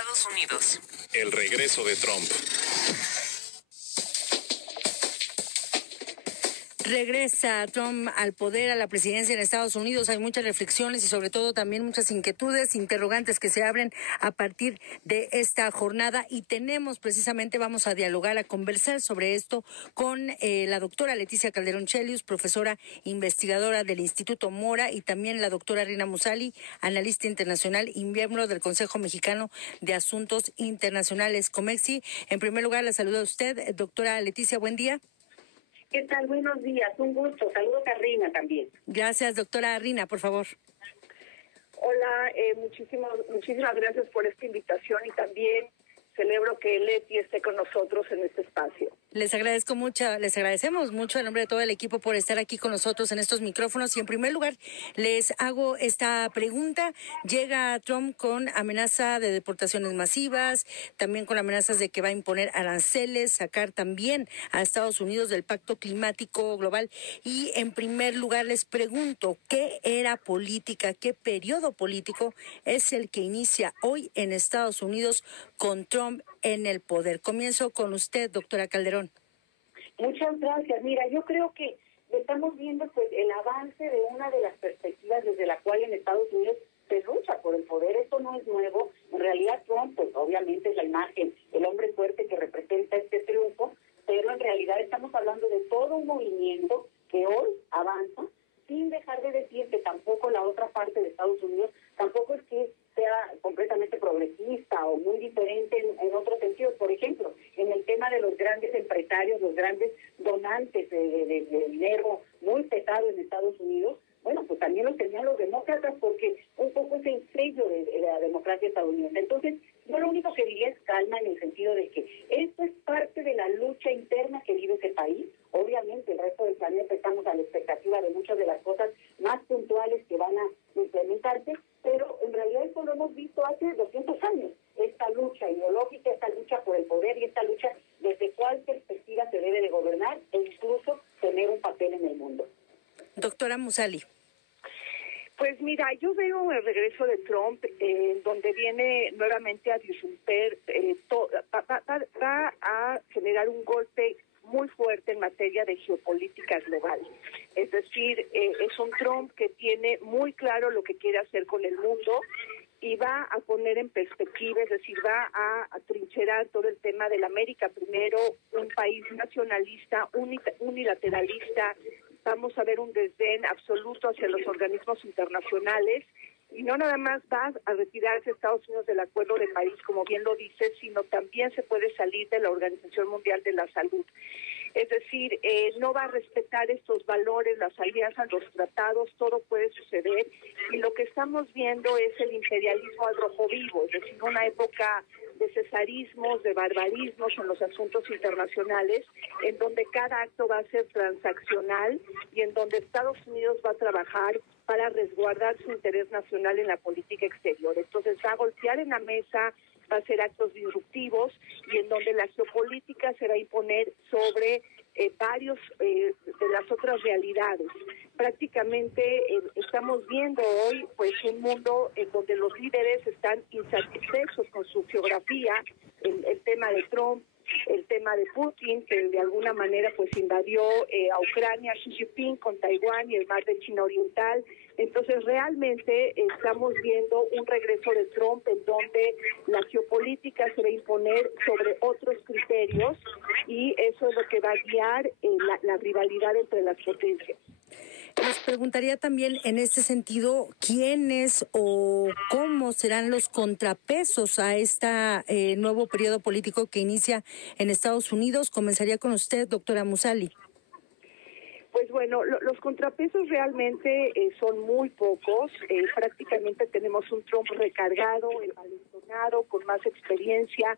Estados Unidos. El regreso de Trump. Regresa Trump al poder, a la presidencia en Estados Unidos. Hay muchas reflexiones y sobre todo también muchas inquietudes, interrogantes que se abren a partir de esta jornada y vamos a dialogar, a conversar sobre esto con la doctora Leticia Calderón Chelius, profesora investigadora del Instituto Mora, y también la doctora Rina Musali, analista internacional y miembro del Consejo Mexicano de Asuntos Internacionales, COMEXI. En primer lugar, la saluda a usted, doctora Leticia, buen día. ¿Qué tal? Buenos días, un gusto. Saludos a Rina también. Gracias, doctora Rina, por favor. Hola, muchísimas gracias por esta invitación y también celebro que Leti esté con nosotros en este espacio. Les agradecemos mucho en nombre de todo el equipo por estar aquí con nosotros en estos micrófonos. Y en primer lugar, les hago esta pregunta. Llega Trump con amenaza de deportaciones masivas, también con amenazas de que va a imponer aranceles, sacar también a Estados Unidos del Pacto Climático Global. Y en primer lugar les pregunto, ¿qué era política, qué periodo político es el que inicia hoy en Estados Unidos con Trump en el poder? Comienzo con usted, doctora Calderón. Muchas gracias. Mira, yo creo que estamos viendo pues el avance de una de las perspectivas desde la cual en Estados Unidos se lucha por el poder. Esto no es nuevo. En realidad Trump, pues obviamente es la imagen, el hombre fuerte que representa este triunfo, pero en realidad estamos hablando de todo un movimiento que hoy avanza, sin dejar de decir que tampoco la otra parte de Estados Unidos tampoco es que sea completamente progresista o muy diferente en otros sentidos. Por ejemplo, en el tema de los grandes empresarios, los grandes donantes de dinero muy pesado en Estados Unidos, bueno, pues también los tenían los demócratas porque un poco es el sello de la democracia estadounidense. Entonces, yo lo único que diría es calma en el sentido de que esto es parte de la lucha interna que vive ese país. Obviamente, el resto del planeta estamos a la expectativa de muchas de las cosas más puntuales que van a implementarse, pero en realidad eso lo hemos visto hace 200 años. Esta lucha ideológica, esta lucha por el poder y esta lucha desde cuál perspectiva se debe de gobernar e incluso tener un papel en el mundo. Doctora Musali. Pues mira, yo veo el regreso de Trump, donde viene nuevamente a disrumpir, va a generar un golpe muy fuerte en materia de geopolítica global. Es decir, es un Trump que tiene muy claro lo que quiere hacer con el mundo y va a poner en perspectiva, es decir, va a atrincherar todo el tema de la América primero, un país nacionalista, unilateralista. Vamos a ver un desdén absoluto hacia los organismos internacionales y no nada más va a retirarse Estados Unidos del Acuerdo de París, como bien lo dice, sino también se puede salir de la Organización Mundial de la Salud. Es decir, no va a respetar estos valores, las alianzas, los tratados, todo puede suceder. Y lo que estamos viendo es el imperialismo al rojo vivo, es decir, una época de cesarismos, de barbarismos en los asuntos internacionales, en donde cada acto va a ser transaccional y en donde Estados Unidos va a trabajar para resguardar su interés nacional en la política exterior. Entonces va a golpear en la mesa, va a hacer actos disruptivos y en donde la geopolítica se va a imponer sobre varios de las otras realidades. Prácticamente estamos viendo hoy pues un mundo en donde los líderes están insatisfechos con su geografía, el tema de Trump, el tema de Putin, que de alguna manera pues invadió a Ucrania, Xi Jinping con Taiwán y el mar de China Oriental. Entonces realmente estamos viendo un regreso de Trump en donde la geopolítica se va a imponer sobre otros criterios y eso es lo que va a guiar la rivalidad entre las potencias. Les preguntaría también en este sentido, ¿quiénes o cómo serán los contrapesos a este nuevo periodo político que inicia en Estados Unidos? Comenzaría con usted, doctora Musali. Pues bueno, los contrapesos realmente son muy pocos. Prácticamente tenemos un Trump recargado, envalentonado, con más experiencia.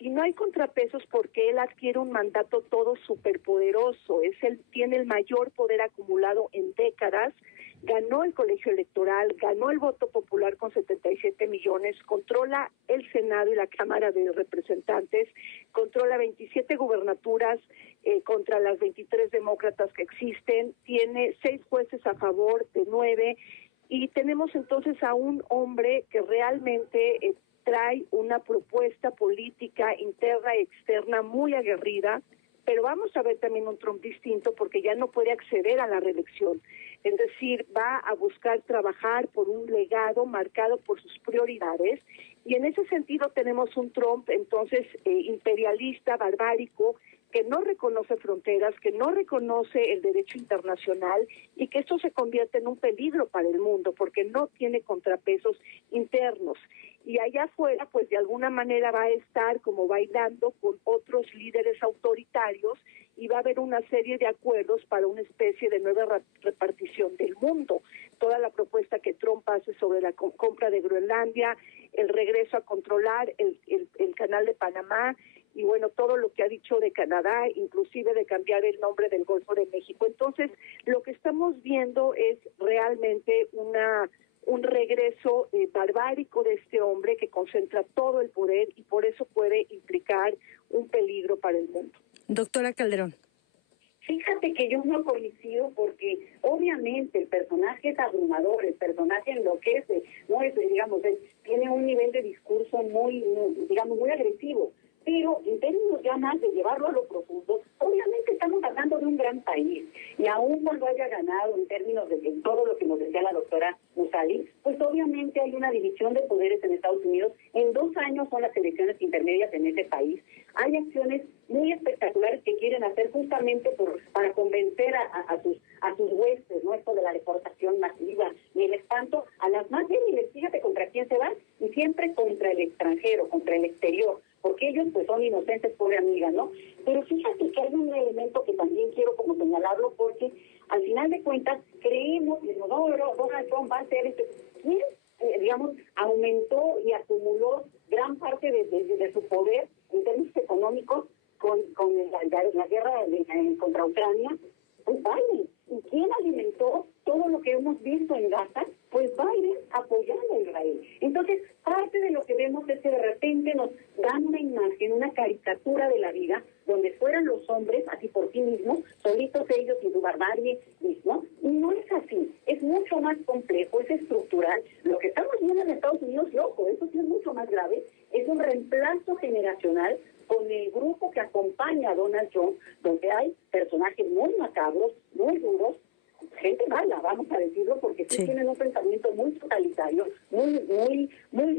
Y no hay contrapesos porque él adquiere un mandato todo superpoderoso. Tiene el mayor poder acumulado en décadas. Ganó el colegio electoral, ganó el voto popular con 77 millones, controla el Senado y la Cámara de Representantes, controla 27 gubernaturas contra las 23 demócratas que existen, tiene 6 jueces a favor de 9 Y tenemos entonces a un hombre que realmente trae una propuesta política interna y externa muy aguerrida, pero vamos a ver también un Trump distinto porque ya no puede acceder a la reelección. Es decir, va a buscar trabajar por un legado marcado por sus prioridades, y en ese sentido tenemos un Trump entonces imperialista, barbárico, que no reconoce fronteras, que no reconoce el derecho internacional, y que esto se convierte en un peligro para el mundo porque no tiene contrapesos internos. Y allá afuera, pues de alguna manera va a estar como bailando con otros líderes autoritarios, y va a haber una serie de acuerdos para una especie de nueva repartición del mundo. Toda la propuesta que Trump hace sobre la compra de Groenlandia, el regreso a controlar el canal de Panamá, y bueno, todo lo que ha dicho de Canadá, inclusive de cambiar el nombre del Golfo de México. Entonces, lo que estamos viendo es realmente un regreso barbárico de este hombre que concentra todo el poder, y por eso puede implicar un peligro para el mundo. Doctora Calderón. Fíjate que yo no coincido porque obviamente el personaje es abrumador, el personaje enloquece, no es, digamos, tiene un nivel de discurso muy agresivo, pero en términos ya más de llevarlo a lo profundo, obviamente estamos hablando de un gran país, y aún cuando haya ganado en términos de todo lo que nos decía la doctora Musali, pues obviamente hay una división de poderes en Estados Unidos. En 2 años son las elecciones intermedias en ese país. Hay acciones muy espectaculares que quieren hacer justamente para convencer a sus huestes, ¿no? Esto de la deportación masiva y el espanto a las más débiles. Fíjate contra quién se van, y siempre contra el extranjero, contra el exterior, porque ellos pues son inocentes, pobre amiga, ¿no? Pero fíjate que hay un elemento que también quiero como señalarlo, porque al final de cuentas creemos que no, Donald Trump va a hacer esto. ¿Quién, aumentó y acumuló gran parte de su poder en términos económicos con la guerra contra Ucrania? Pues Biden. ¿Y quién alimentó todo lo que hemos visto en Gaza? Pues Biden, apoyando a Israel. Entonces, parte de lo que vemos es que de repente nos dan una imagen, una caricatura de la vida, donde fueran los hombres, así por sí mismos, solitos ellos y su barbarie, ¿no? Y no es así, es mucho más complejo, es estructural. Lo que estamos viendo en Estados Unidos, loco, eso sí es mucho más grave, es un reemplazo generacional con el grupo que acompaña a Donald Trump, donde hay personajes muy macabros, muy duros, gente mala, vamos a decirlo, porque sí tienen un pensamiento muy totalitario, muy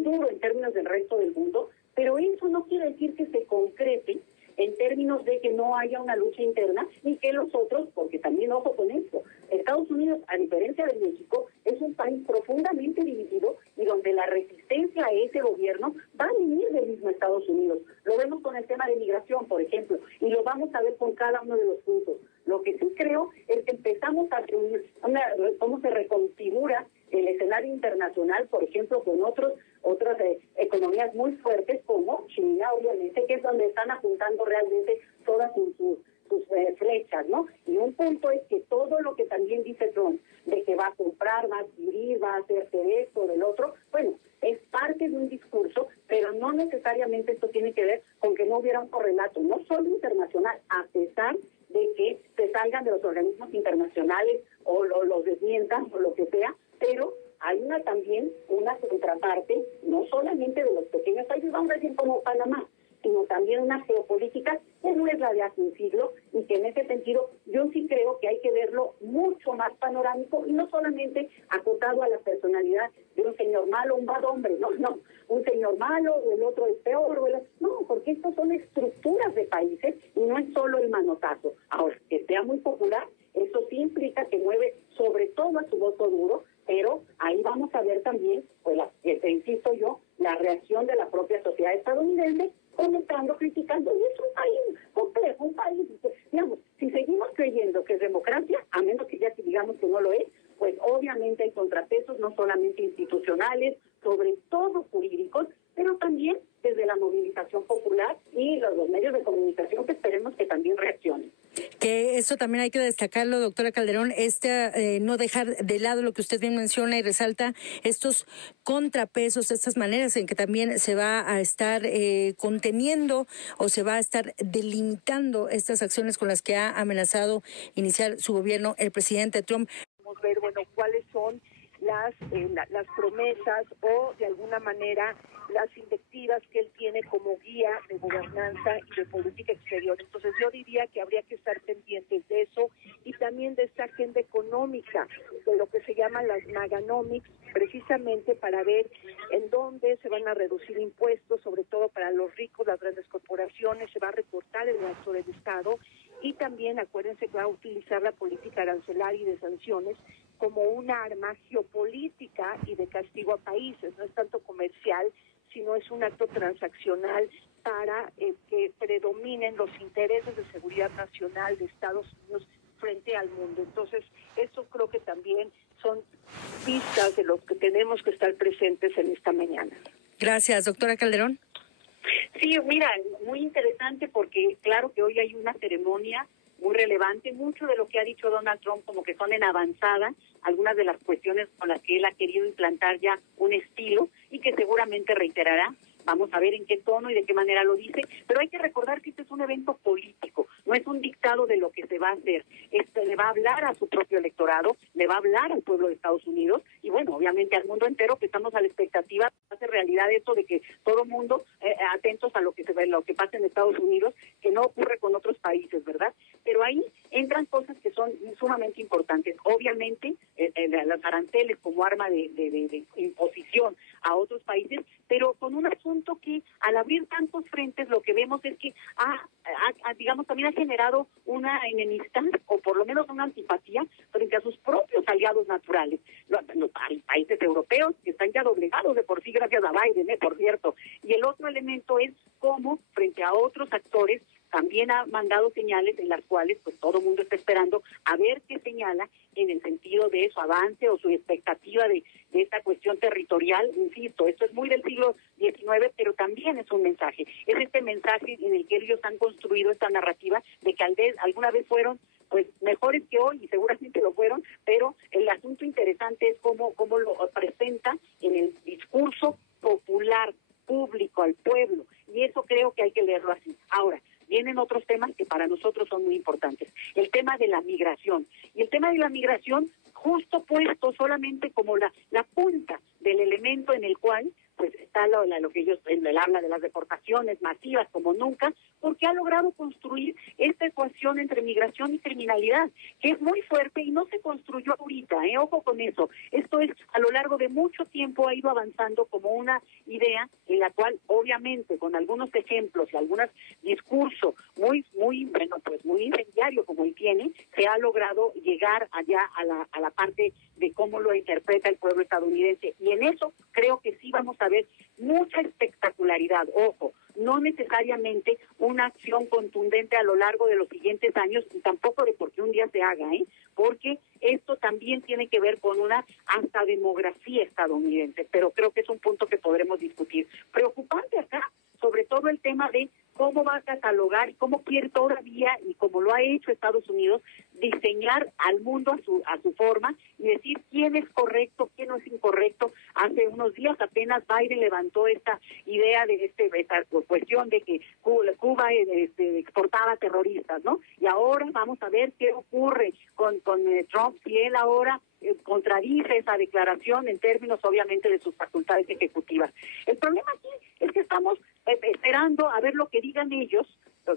duro en términos del resto del mundo, pero eso no quiere decir que se concrete en términos de que no haya una lucha interna, y que los otros, porque también ojo con esto, Estados Unidos, a diferencia de México, es un país profundamente dividido, y donde la resistencia a ese gobierno va a venir del mismo Estados Unidos. Lo vemos con el tema de migración, por ejemplo, y lo vamos a ver con cada uno de los puntos. Lo que sí creo es que empezamos a ver cómo se reconfigura el escenario internacional, por ejemplo, con otras economías muy fuertes como China, obviamente, que es donde están apuntando realmente todas sus flechas, ¿no? Y un punto es que todo lo que también dice Trump, de que va a comprar, va a adquirir, va a hacerse de esto, del otro, bueno, es parte de un discurso, pero no necesariamente esto tiene que ver con que no hubiera un correlato, no solo internacional, a pesar de que se salgan de los organismos internacionales o los desmientan o lo que sea, pero hay también una contraparte, no solamente de los pequeños países, vamos a decir como Panamá, sino también una geopolítica que no es la de hace un siglo, y que en ese sentido yo sí creo que hay que verlo mucho más panorámico, y no solamente acotado a la personalidad de un señor malo, un bad hombre, no, un señor malo o el otro es peor, no, porque estos son estructuras de países y no es solo el manotazo. Ahora, que sea muy popular, eso sí implica que mueve sobre todo a su voto duro, pero ahí vamos a ver también, pues insisto yo, la reacción de la propia sociedad estadounidense, comentando, criticando, y es un país complejo, un país, digamos, si seguimos creyendo que es democracia, a menos que ya digamos que no lo es, pues obviamente hay contrapesos, no solamente institucionales, sobre todo jurídicos, pero también desde la movilización popular y los medios de comunicación, que esperemos que también reaccionen. Que eso también hay que destacarlo, doctora Calderón, no dejar de lado lo que usted bien menciona y resalta, estos contrapesos, estas maneras en que también se va a estar conteniendo o se va a estar delimitando estas acciones con las que ha amenazado iniciar su gobierno el presidente Trump. Vamos a ver, bueno, cuáles son las promesas o de alguna manera las invectivas que él tiene como guía de gobernanza y de política exterior. Entonces yo diría que habría que estar pendientes de eso y también de esta agenda económica, de lo que se llama las Maganomics, precisamente para ver en dónde se van a reducir impuestos, sobre todo para los ricos, las grandes corporaciones, se va a recortar el gasto del Estado y también acuérdense que va a utilizar la política arancelaria y de sanciones como una arma geopolítica y de castigo a países, no es tanto comercial, sino es un acto transaccional para que predominen los intereses de seguridad nacional de Estados Unidos frente al mundo. Entonces, eso creo que también son pistas de los que tenemos que estar presentes en esta mañana. Gracias, doctora Calderón. Sí, mira, muy interesante porque claro que hoy hay una ceremonia muy relevante. Mucho de lo que ha dicho Donald Trump como que son en avanzada, algunas de las cuestiones con las que él ha querido implantar ya un estilo y que seguramente reiterará. Vamos a ver en qué tono y de qué manera lo dice, pero hay que recordar que este es un evento político, no es un dictado de lo que se va a hacer. Le va a hablar a su propio electorado, le va a hablar al pueblo de Estados Unidos y bueno, obviamente al mundo entero, que estamos a la expectativa de hacer realidad esto de que todo el mundo atentos a lo que pasa en Estados Unidos, que no ocurre con otros países, ¿verdad? Pero ahí entran cosas que son sumamente importantes. Obviamente, los aranceles como arma de imposición a otros países, pero con un asunto que al abrir tantos frentes lo que vemos es que digamos también ha generado una enemistad o por lo menos una antipatía frente a sus propios aliados naturales, los países europeos que están ya doblegados de por sí gracias a Biden, por cierto. Y el otro elemento es cómo frente a otros actores también ha mandado señales en las cuales pues todo el mundo está esperando a ver qué señala en el sentido de su avance o su expectativa de esta cuestión territorial. Insisto, esto es muy del siglo XIX, pero también es un mensaje. Es este mensaje en el que ellos han construido esta narrativa de que alguna vez fueron pues mejores que hoy y seguramente lo fueron, pero el asunto interesante es cómo lo presenta en el discurso popular, público, al pueblo, y eso creo que hay que leerlo así. Ahora, vienen otros temas que para nosotros son muy importantes. El tema de la migración. Y el tema de la migración justo puesto solamente como la punta del elemento en el cual pues está lo que ellos él habla de las deportaciones masivas como nunca, porque ha logrado construir esta ecuación entre migración y criminalidad, que es muy fuerte y no se construyó ahorita, ojo con eso. Esto es, a lo largo de mucho tiempo ha ido avanzando como una idea en la cual, obviamente, con algunos ejemplos y algunos discursos muy incendiario como él tiene, se ha logrado llegar allá a la parte de cómo lo interpreta el pueblo estadounidense. Y en eso creo que sí vamos a ver mucha espectacularidad. Ojo, no necesariamente una acción contundente a lo largo de los siguientes años y tampoco de porque un día se haga, porque esto también tiene que ver con una hasta demografía estadounidense, pero creo que es un punto que podremos discutir. Preocupante acá, sobre todo el tema de cómo va a catalogar y cómo quiere todavía, y como lo ha hecho Estados Unidos, diseñar al mundo a su forma y decir quién es correcto, quién no es incorrecto. Hace unos días apenas Biden levantó esta idea de esta cuestión de que Cuba exportaba terroristas, ¿no? Y ahora vamos a ver qué ocurre con Trump, si él ahora contradice esa declaración en términos obviamente de sus facultades ejecutivas. El problema aquí es que estamos esperando a ver lo que digan ellos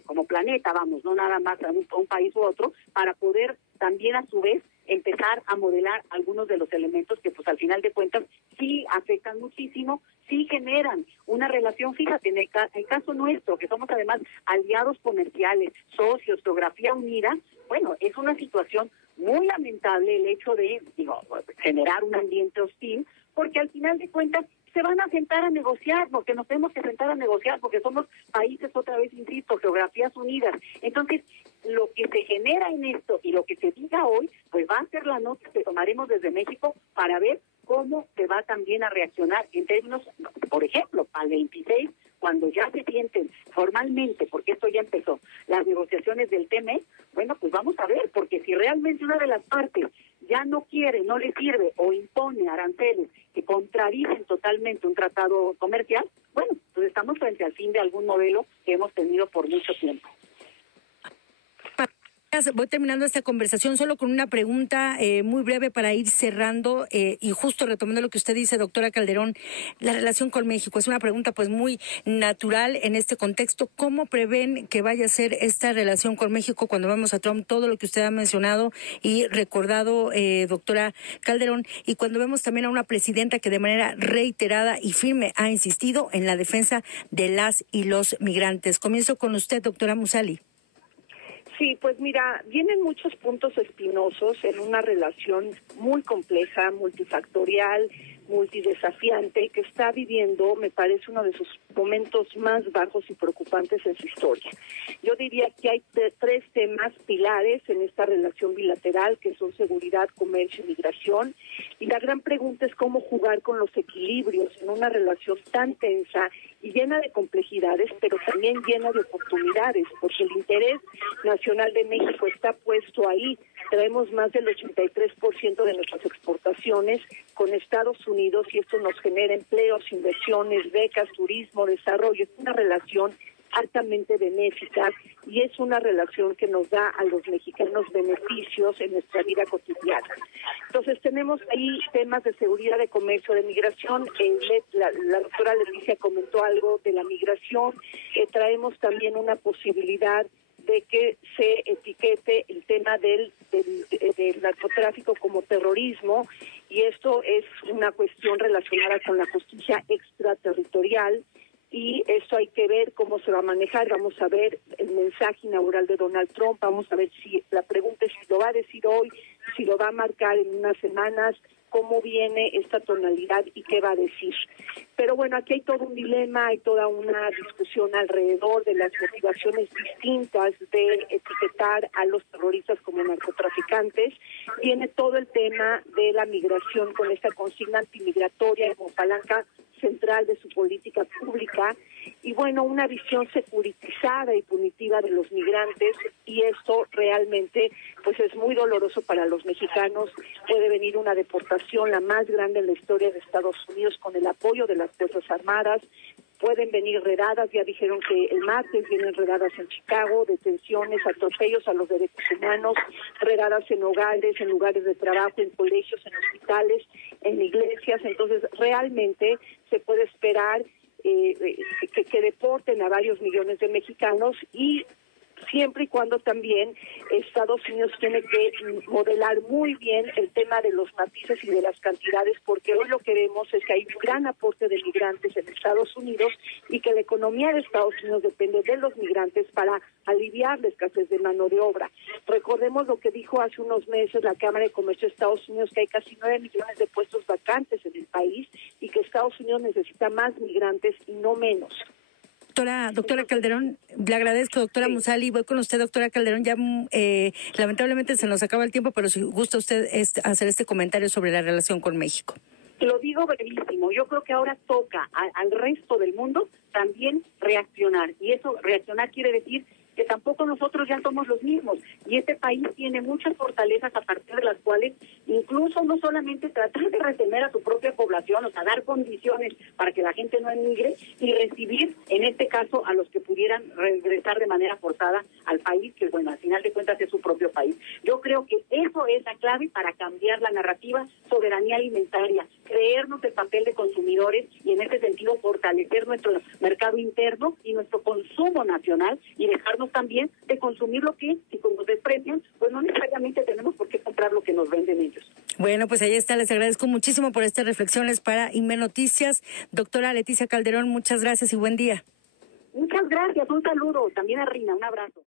como planeta, vamos, no nada más a un país u otro, para poder también a su vez empezar a modelar algunos de los elementos que pues al final de cuentas sí afectan muchísimo, sí generan una relación. Fíjate, en el caso nuestro, que somos además aliados comerciales, socios, geografía unida, bueno, es una situación muy lamentable el hecho de, generar un ambiente hostil, porque al final de cuentas se van a sentar a negociar, porque nos tenemos que sentar a negociar, porque somos países, otra vez insisto, geografías unidas. Entonces, lo que se genera en esto y lo que se diga hoy, pues va a ser la nota que tomaremos desde México para ver cómo se va también a reaccionar en términos, por ejemplo, al 26, cuando ya se sienten formalmente, porque esto ya empezó, las negociaciones del TME, bueno, pues vamos a ver, porque si realmente una de las partes ya no quiere, no le sirve o impone aranceles que contradicen totalmente un tratado comercial, bueno, pues estamos frente al fin de algún modelo que hemos tenido por mucho tiempo. Voy terminando esta conversación solo con una pregunta muy breve para ir cerrando y justo retomando lo que usted dice, doctora Calderón, la relación con México. Es una pregunta pues muy natural en este contexto. ¿Cómo prevén que vaya a ser esta relación con México cuando vemos a Trump, todo lo que usted ha mencionado y recordado, doctora Calderón, y cuando vemos también a una presidenta que de manera reiterada y firme ha insistido en la defensa de las y los migrantes? Comienzo con usted, doctora Musali. Sí, pues mira, vienen muchos puntos espinosos en una relación muy compleja, multifactorial, multidesafiante, que está viviendo, me parece, uno de sus momentos más bajos y preocupantes en su historia. Yo diría que hay tres temas pilares en esta relación bilateral, que son seguridad, comercio y migración, y la gran pregunta es cómo jugar con los equilibrios en una relación tan tensa y llena de complejidades, pero también llena de oportunidades, porque el interés nacional de México está puesto ahí. Traemos más del 83% de nuestras exportaciones con Estados Unidos y esto nos genera empleos, inversiones, becas, turismo, desarrollo. Es una relación altamente benéfica y es una relación que nos da a los mexicanos beneficios en nuestra vida cotidiana. Entonces tenemos ahí temas de seguridad, de comercio, de migración. La doctora Leticia comentó algo de la migración. Traemos también una posibilidad de que se etiquete el tema del narcotráfico como terrorismo, y esto es una cuestión relacionada con la justicia extraterritorial, y esto hay que ver cómo se va a manejar. Vamos a ver el mensaje inaugural de Donald Trump, vamos a ver si, la pregunta es si lo va a decir hoy, si lo va a marcar en unas semanas, cómo viene esta tonalidad y qué va a decir. Pero bueno, aquí hay todo un dilema, hay toda una discusión alrededor de las motivaciones distintas de etiquetar a los terroristas como narcotraficantes. Viene todo el tema de la migración con esta consigna antimigratoria como palanca central de su política pública, y bueno, una visión securitizada y punitiva de los migrantes, y esto realmente pues es muy doloroso para los mexicanos. Puede venir una deportación, la más grande en la historia de Estados Unidos, con el apoyo de las Fuerzas Armadas. Pueden venir redadas, ya dijeron que el martes vienen redadas en Chicago, detenciones, atropellos a los derechos humanos, redadas en hogares, en lugares de trabajo, en colegios, en hospitales, en iglesias. Entonces realmente se puede esperar que deporten a varios millones de mexicanos, y siempre y cuando también Estados Unidos tiene que modelar muy bien el tema de los matices y de las cantidades, porque hoy lo que vemos es que hay un gran aporte de migrantes en Estados Unidos y que la economía de Estados Unidos depende de los migrantes para aliviar la escasez de mano de obra. Recordemos lo que dijo hace unos meses la Cámara de Comercio de Estados Unidos, que hay casi 9 millones de puestos vacantes en el país y que Estados Unidos necesita más migrantes y no menos. Doctora Calderón, le agradezco, doctora Musali. Voy con usted, doctora Calderón. Ya lamentablemente se nos acaba el tiempo, pero si gusta usted hacer este comentario sobre la relación con México. Lo digo brevísimo. Yo creo que ahora toca al resto del mundo también reaccionar, y eso, reaccionar quiere decir que tampoco nosotros ya somos los mismos, y este país tiene muchas fortalezas a partir de las cuales incluso no solamente tratar de retener a su propia población, o sea, dar condiciones para que la gente no emigre, y recibir, en este caso, a los que pudieran regresar de manera forzada al país, que bueno, al final de cuentas es su propio país. Yo creo que eso es la clave para cambiar la narrativa: soberanía alimentaria, creernos el papel de consumidores, y en ese sentido fortalecer nuestro mercado interno y nuestro consumo nacional, y dejarnos también de consumir lo que, si nos desprecian, pues no necesariamente tenemos por qué comprar lo que nos venden ellos. Bueno, pues ahí está. Les agradezco muchísimo por estas reflexiones para IME Noticias. Doctora Leticia Calderón, muchas gracias y buen día. Muchas gracias, un saludo también a Rina, un abrazo.